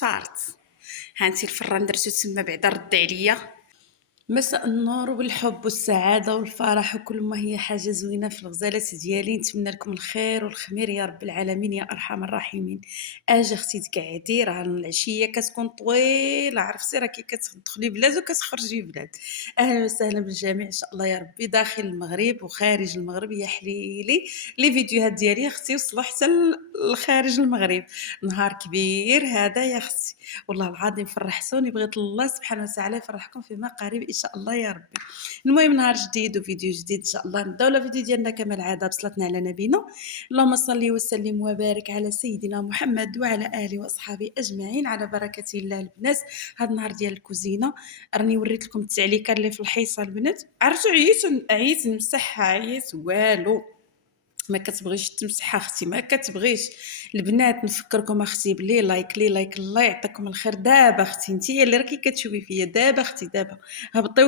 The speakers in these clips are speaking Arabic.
صارت. هانتي الفران درتو تما بعدا رد عليا. مساء النور والحب والسعادة والفرح وكل ما هي حاجة زوينة في الغزالات ديالي. نتمنى لكم الخير والخمير يا رب العالمين يا أرحم الراحمين. اجي اختي تقعدي، راه العشية كتكون طويلة، عرفتي راه كي كتدخلي بلاد وكتخرجي بلاد. اهلا وسهلا بالجميع ان شاء الله يا ربي، داخل المغرب وخارج المغرب. يا حليلي لي فيديوهات ديالي اختي وصلوا حتى لخارج المغرب. نهار كبير هذا يا اختي، والله العظيم فرحتوني، بغيت الله سبحانه وتعالى يفرحكم فيما قريب ان شاء الله يا ربي. المهم نهار جديد وفيديو جديد ان شاء الله. نبداو الفيديو ديالنا كما العاده بصلاتنا على نبينا. اللهم صل وسلم وبارك على سيدنا محمد وعلى اله واصحابه اجمعين على بركه الله. البنات هذا النهار ديال الكوزينه راني وريت لكم التعليقه اللي في الحيصه. البنات عرفتوا عييت نمسحها، عييت والو ما كتبغيش تمسحها اختي، ما كتبغيش. البنات نفكركم اختي بلي لايك لي لايك، الله يعطيكم الخير. دابا اختي نتيا اللي راكي كتشوفي فيا دابا اختي، دابا هبطي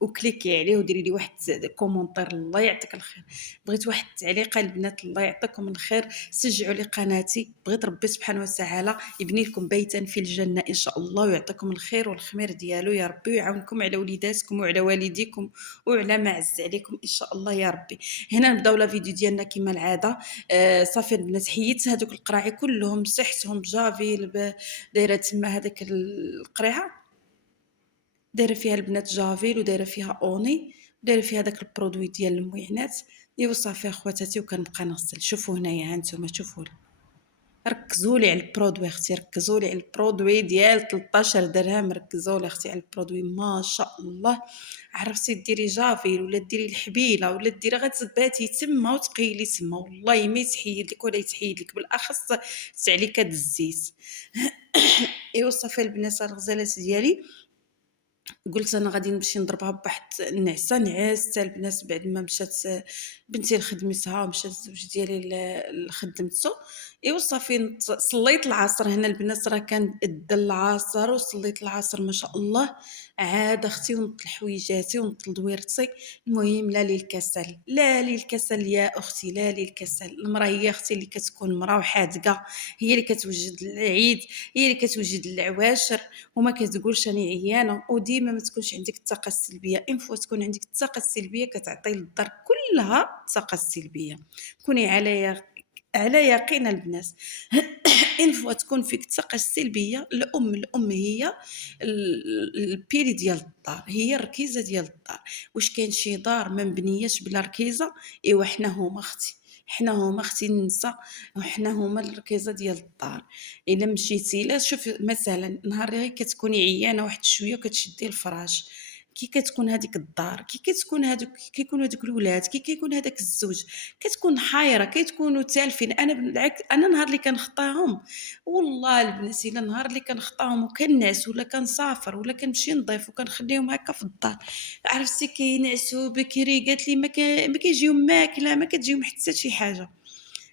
وكليكي عليه وديري لي واحد كومونتير، الله يعطيك الخير. بغيت واحد التعليقه البنات، الله يعطيكم الخير. سجعوا لي قناتي، بغيت ربي سبحانه وتعالى يبني لكم بيتا في الجنه ان شاء الله، ويعطيكم الخير والخمير ديالو يا ربي، ويعاونكم على وليداتكم وعلى والديكم وعلى ما عز عليكم ان شاء الله يا ربي. هنا نبداو لا فيديو ديالنا كما العاده. صافي البنات حيدت هذوك القراعي كلهم، مسحتهم بجافيل، دايره تما هذاك القريعه دايره فيها البنات جافيل ودايره فيها اوني ودايره فيها داك البرودوي ديال الموينات. ايوا صافي اخواتاتي، وكنبقى نغسل. شوفوا هنايا ها نتوما، شوفوا ركزوا لي على البرودوي اختي، ركزوا لي على البرودوي ديال 13 درهم، ركزوا لي اختي على البرودوي ما شاء الله. عرفتي ديري جافيل ولا ديري الحبيله ولا ديري غتباتي تما وتقيلي تما، والله ما يتحيد لك ولا يتحيد لك، بالاخص تعليكه الزيت. ايوا صافي البنات الغزالات ديالي قلت انا غادي نمشي نضربها بواحد النعسه. نعست البنات بعد ما مشات بنتي لخدمتها ومشات الزوج ديالي لخدمته. ايوا صافي صليت العصر. هنا البنات راه كان اد العصر وصليت العصر ما شاء الله. عاد اختي ونط لحويجاتي ونط لدويرتي. المهم لا لي الكسل، لا لي الكسل يا اختي، لا لي الكسل. المراه هي اختي اللي كتكون مراه وحادقه، هي اللي كتوجد العيد، هي اللي كتوجد العواشر، وما كتقولش راني عيانه. وديما ما تكونش عندك الطاقه السلبيه، انفو تكون عندك الطاقه السلبيه كتعطي للدار كلها الطاقه السلبيه. كوني على يقين البنات. انفو تكون فيك الطاقه السلبيه، الام هي البيري ديال الدار، هي الركيزه ديال الدار. واش كاين شي دار ما مبنياش بلا ركيزه؟ ايوا حنا هما اختي، حنا هما اختي النساء، وحنا هما الركيزه ديال الدار. الا مشيتي، لا شوف مثلا نهار اللي كتكوني عيانه واحد شويه وكتشدي الفراش، كي كتكون هذيك الدار، كي كتكون هذوك، كيكونوا هذوك الولاد، كي كيكون هذاك الزوج، كتكون حايره، كيتكونوا تالفين. انا بالعكس، انا نهار اللي كنخطاهم والله البنات، الا نهار اللي كنخطاهم وكنعس ولا كنسافر ولا كنمشي نضيف وكنخليهم هكا في الدار، عرفتي كينعسوا بكري، قالت لي ما كيجيو ماكله، ما كتجيهم حتى شي حاجه.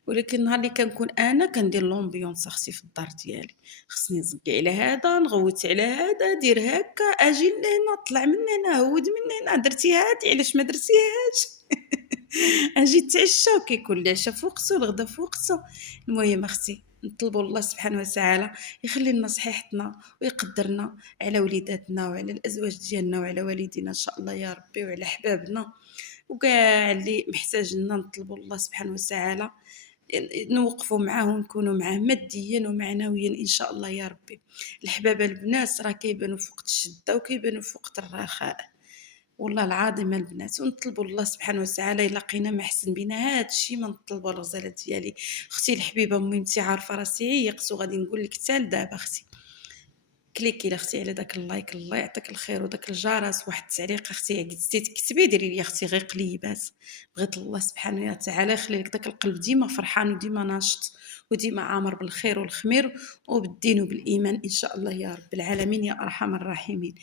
ولكن نهار اللي كنكون انا كندير لومبيونس اختي في الدار ديالي، خصني نزكي على هذا، نغوت على هذا، دير هكا، اجي لهنا، طلع من هنا، هود من هنا، درتي هادي علاش ما درتيهاش. اجي تعشى وكيكون العشاء في وقته والغدا في وقته. المهم اختي نطلبوا الله سبحانه وتعالى يخلي لنا صحيحتنا ويقدرنا على وليداتنا وعلى الازواج ديالنا وعلى والدينا ان شاء الله يا ربي، وعلى احبابنا وكاع اللي محتاج لنا. نطلبوا الله سبحانه وتعالى نوقفوا معاه ونكونوا معاه ماديا ومعنويا ان شاء الله يا ربي. الحبابه البنات راه كيبانوا في وقت الشده وكيبانوا في وقت الرخاء، والله العظيم البنات. ونطلبوا الله سبحانه وتعالى الا لقينا ما احسن بينا هادشي ما نطلبوا الغزاله ديالي. اختي الحبيبه امي انت عارفه راسي عيقت، وغادي نقول لك حتى لدابا اختي كليكي اختي على داك اللايك، الله يعطيك الخير، وداك الجرس، واحد التعليق اختي عكستي تكتبي ديري لي اختي غير قليبات. بغيت الله سبحانه وتعالى يخلي لك داك القلب ديما فرحان وديما ناشط وديما عامر بالخير والخمير وبالدين وبالايمان ان شاء الله يا رب العالمين يا ارحم الراحمين.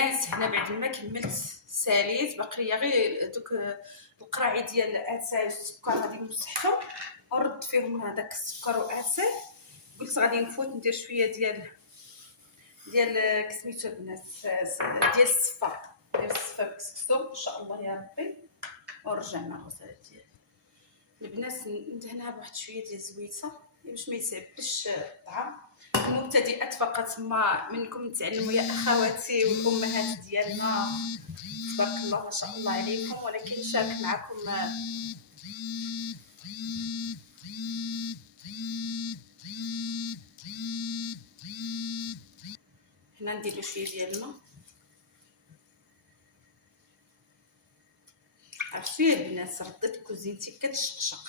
هنا بعد ما كملت ساليت باقي ليا غير دوك القراعي ديال اتاي السكر غادي نمسحهم ونرد فيهم هذاك السكر واتاي. قلت غادي نفوت ندير شويه ديال كسميتو البنات ديال الصفار، ديال الصفار كسكسو ان شاء الله يا ربي، ونرجع مع الغساله ديالي البنات. ندهنها بواحد شويه ديال الزويته باش ما يصعبش الطعام. المبتدئات فقط ما منكم تعلموا يا اخواتي والامهات ديالنا، تبارك الله ما شاء الله عليكم، ولكن نشارك معكم هنا. ندير شويه ديال الماء. عرفتي البنات رديت كوزينتي كتشقشق،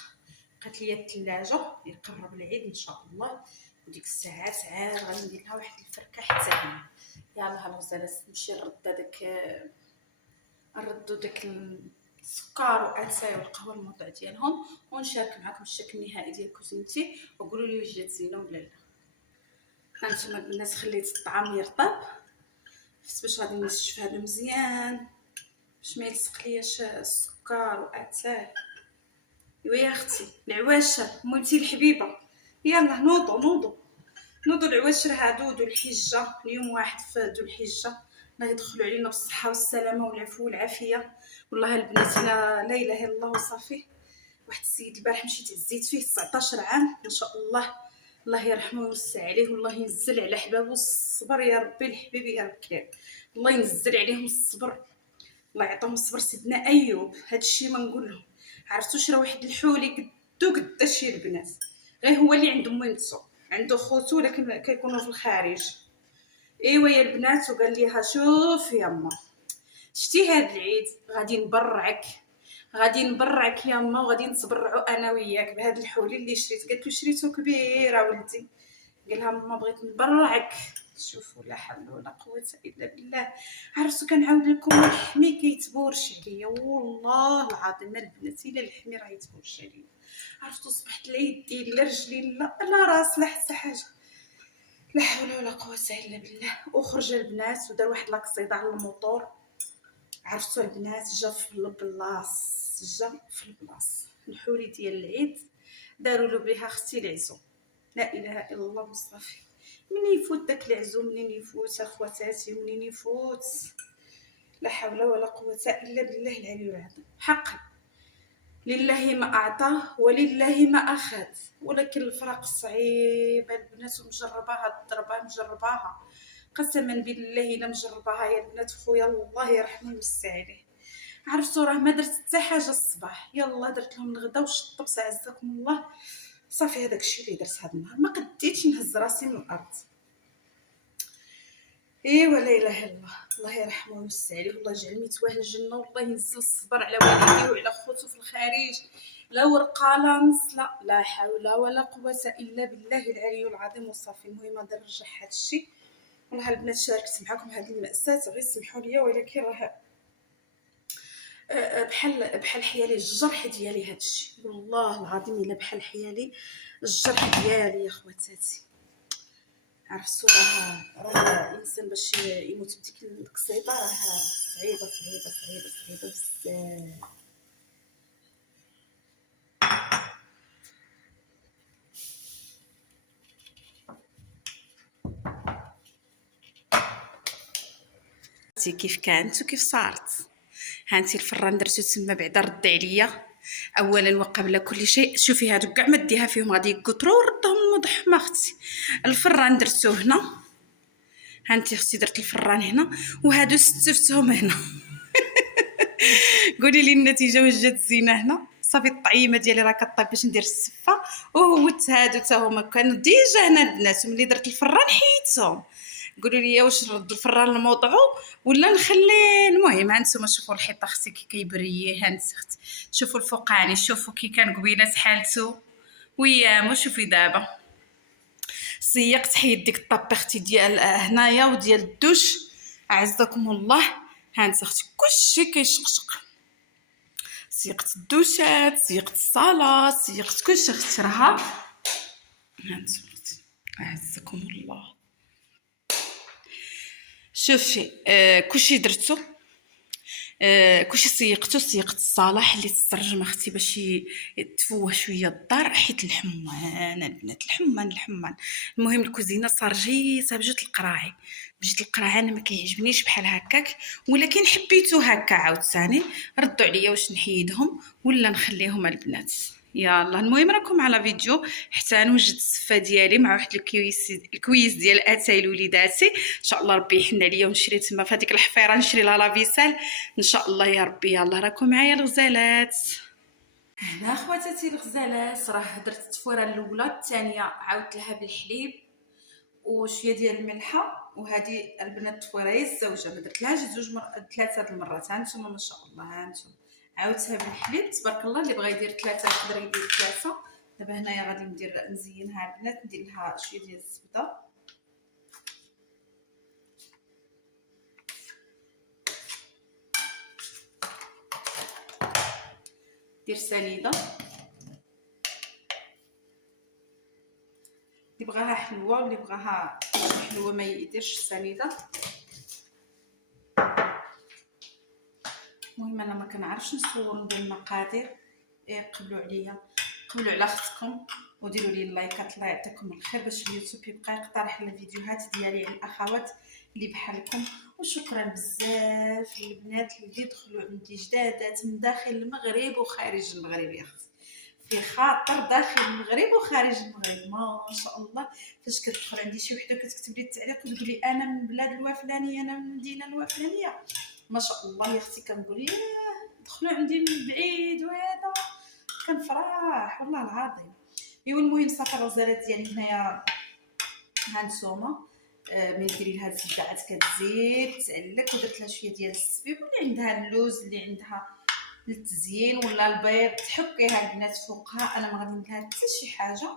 بقات ليا الثلاجه يقرب العيد ان شاء الله، وديك الساعات عاد غادي ندير لها واحد الفركه حتى هنا. يلاه الغزاله نمشي نردو داك السكر واتاي والقهوه الموضوع ديالهم، ونشارك معكم الشكل النهائي ديال كوزينتي وقولوا لي واش جات زينه ولا لا. هانتوما البنات خليت الطعام يرطب، حيت باش غادي نشف هذا مزيان باش ما يلصق لياش السكر واتاي. ايوا يا اختي العواشر مولتي الحبيبه، يلا نوضوا العواشر هادو ذو الحجه، اليوم واحد في ذو الحجه، الله يدخلوا علينا بالصحه والسلامه والعفو والعافيه. والله البنات لا اله الا الله وصافي. واحد السيد البارح مشيت عزيت فيه 19 عام ما شاء الله، الله يرحمه ويوسع عليه، والله ينزل على حبابه الصبر يا ربي. الحبيب يا رب الله ينزل عليهم الصبر، الله يعطيهم الصبر. سيدنا ايوب هادشي ما نقول لهم. عرفتوا شرا واحد الحولي قد داشي البنات، غير هو اللي عنده ميمتو، عنده خوتو لكن كيكونوا في الخارج. ايوا يا البنات، وقال ليها شوف يما شتي هاد العيد غادي نبرعك يما، وغادي نتبرعوا انا وياك بهاد الحولي اللي شريت. قالت له شريته كبيره ولدي. قال لها ماما بغيت نبرعك. شوفوا لا حول ولا قوه الا بالله. عرفتوا كنعاود لكم الحمي كيتبورش عليا، والله العظيم البنات الا الحمي راه يتبورش عليا. عرفتوا صبحت لا يدي لا رجلي لا راس لا حتى حاجه، لا حول ولا قوه الا بالله. وخرج البنات ودار واحد لاكسيد على الموطور. عرفتوا البنات جا في البلاص الحوري ديال العيد، داروا له بها اختي العزوم. لا اله الا الله وصافي. منين يفوت داك العزوم، منين يفوت اخواتاتي، منين يفوت، لا حول ولا قوه الا بالله العلي العظيم. حقا لله ما اعطى ولله ما اخذ، ولكن الفراق صعيبه البنات، ومجرباها الضربه مجرباها قسما بالله الا مجرباها يا البنات. خويا الله يرحمه ويوسع عليه، عرفتوا راه ما درت حتى حاجه الصباح، يلا درت لهم الغدا وشطبت عزكم الله. صافي هذاك الشيء اللي درت هذا النهار، ما قديتش نهز راسي من الارض. ايوا لا اله الا الله، الله يرحمه ويوسع عليه، والله يجعل ميتواه الجنه، والله ينزل الصبر على والديه وعلى خوتو في الخارج. لا ورقه لا نص لا حول ولا قوه الا بالله العلي العظيم وصافي. المهم نرجع هذا الشيء. والله البنات شاركت معكم هذه المأساة، غير سمحوا لي، ولكن راه بحال حيالي الجرح ديالي هذا الشيء، والله العظيم الا بحال حيالي الجرح ديالي يا خواتاتي. عرفتوا راه الانسان باش يموت بديك القصيده راه صعيبه بزاف. كيف كانت وكيف صارت. هانتي الفران درتو تما بعدا رد عليا اولا وقبل كل شيء. شوفي هادو كاع ما ديها فيهم غادي يقطروا وردهم المضحمه اختي. الفران درتو هنا، هانتي اختي درت الفران هنا، وهادو ستفتهم هنا. قولي لي النتيجه واش جات زينه هنا. صافي الطعيمه ديالي راه كطيب باش ندير السفه، وهوت هادو حتى هما كانوا ديجا هنا البنات. ملي درت الفران حيدتهم. قولوا لي واش نرد الفران لموضعو ولا نخليه. المهم هانتوما شوفوا الحيط اختي كي كيبري، هانت اختي شوفوا الفوقاني، شوفوا كي كان قبيله حالته ويامو. شوفي دابا سيقت حيد ديك الطابه اختي ديال هنايا وديال الدوش اعزكم الله. هانت اختي كلشي كيشقشق، سيقت الدوشات، سيقت الصالات، سيقت كلشي اختي. راها هانت اختي اعزكم الله. شوفي كلشي درتو، كلشي سيقت الصلاح اللي تسترجم اختي باش تفوه شويه الدار، حيت الحمان البنات، الحمان. المهم الكوزينه صارجيتها بجوج القراعي، انا ما كيعجبنيش بحال هكاك، ولكن حبيتو هكا عاوتاني. ردوا عليا واش نحيدهم ولا نخليهم البنات. يلا المهم راكم على فيديو حتى نوجد السفه ديالي مع واحد الكويس ديال اتاي لوليداتي. ان شاء الله ربي يحن عليا ونشري تما في هذيك الحفيره، نشري لها لافيسال ان شاء الله يا ربي. يلا راكم معايا الغزالات. هنا خواتاتي الغزالات راه درت التفويره الاولى، الثانيه عاودت لها بالحليب وشويه ديال الملحه، وهذه البنات التفويره هي الزوجه، ما درت لهاش ثلاثه المرات. هانتوما ما شاء الله، هانتوما عاودتها بالحليب تبارك الله. اللي بغى يدير ثلاثه يقدر يدير ثلاثه. دابا هنايا غادي نزينها البنات، ندير لها شويه ديال الزبده، دير سنيده. اللي بغاها حلوه واللي بغاها حلوه ما يديرش السنيده. المهم انا ما كنعرفش نصور ندير المقادير، قبلوا عليا، قبلوا على اختكم وديروا لي اللايكات. الله يعطيكم الخير باش اليوتيوب يبقى يقترح الفيديوهات ديالي على الاخوات اللي بحالكم. وشكرا بزاف للبنات اللي دخلوا عندي جدادات من داخل المغرب وخارج المغرب. يا اختي في خاطر داخل المغرب وخارج المغرب ما شاء الله. فاش كتدخل عندي شي وحده كتكتب لي التعليق وتقول لي انا من بلاد الوفلانيه، انا من المدينه الوفلانيه، ما شاء الله يا اختي كنقول ياه دخلوا عندي من بعيد، وهذا كنفرح والله العظيم. ايوا المهم صافي الغزالات ديالي هنايا هانتوما. ملي ديري لها الزبده عاد كتزيد تعلك، ودرت لها شويه ديال الزبيب، واللي عندها اللوز اللي عندها للتزيين ولا البيض تحكيها البنات فوقها. انا ما غادي ندير حتى شي حاجه،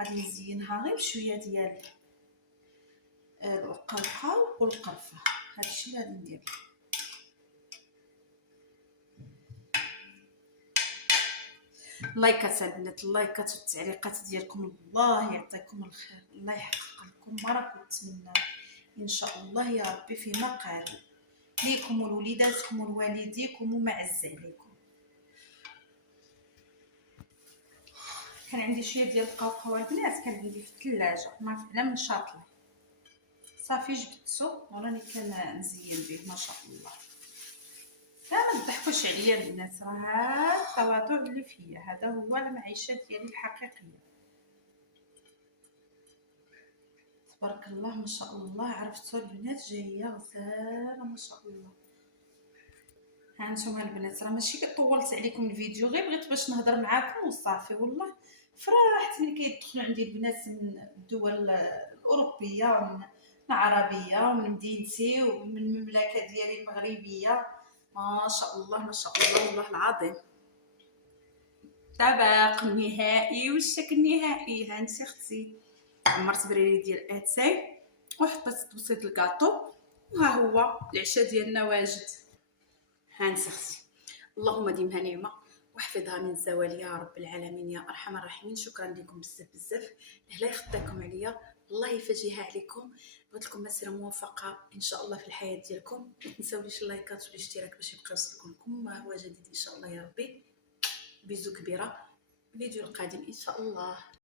غادي نزينها غير بشويه ديال القرقه والقرفه. هادشي اللي غادي ندير. اللايكات البنات، اللايكات والتعليقات ديالكم الله يعطيكم الخير، الله يحقق لكم ما راكم تتمناو ان شاء الله يا ربي فيما قال ليكم ولوليداتكم ولوالديكم ومعز عليكم. كان عندي شويه ديال القهوه البنات، كان عندي في الثلاجه ما فعلا من شاطله، صافي جبدتو وراني كنزين به ما شاء الله. لا ما تضحكوش عليا البنات، راه هذا التواضع اللي فيا، هذا هو المعيشه ديالي الحقيقيه. تبارك الله ما شاء الله. عرفتوا البنات جايه غزاله ما شاء الله. ها نتوما البنات راه ماشي طولت عليكم الفيديو، غير بغيت باش نهضر معاكم وصافي. والله فرحت ملي كيدخلوا عندي البنات من الدول الاوروبيه ومن العربيه ومن مدينتي ومن المملكه ديالي المغربيه. ما شاء الله ما شاء الله والله العظيم. طبق النهائي والشكل النهائي. هانتي اختي عمرت بريري ديال اتاي وحطيت بسيط الكاطو، وها هو العشاء ديالنا واجد. هانتي اختي اللهم ديمها نعمه واحفظها من زوال يا رب العالمين يا ارحم الراحمين. شكرا لكم بزاف بزاف، لا يخطيكم عليا، الله يفجيها عليكم. بغيت لكم مسيره موفقه ان شاء الله في الحياه ديالكم. ما تنساوليش اللايكات والاشتراك باش يبقى يوصلكم ما هو جديد ان شاء الله يا ربي. بيزو كبيره، الفيديو القادم ان شاء الله.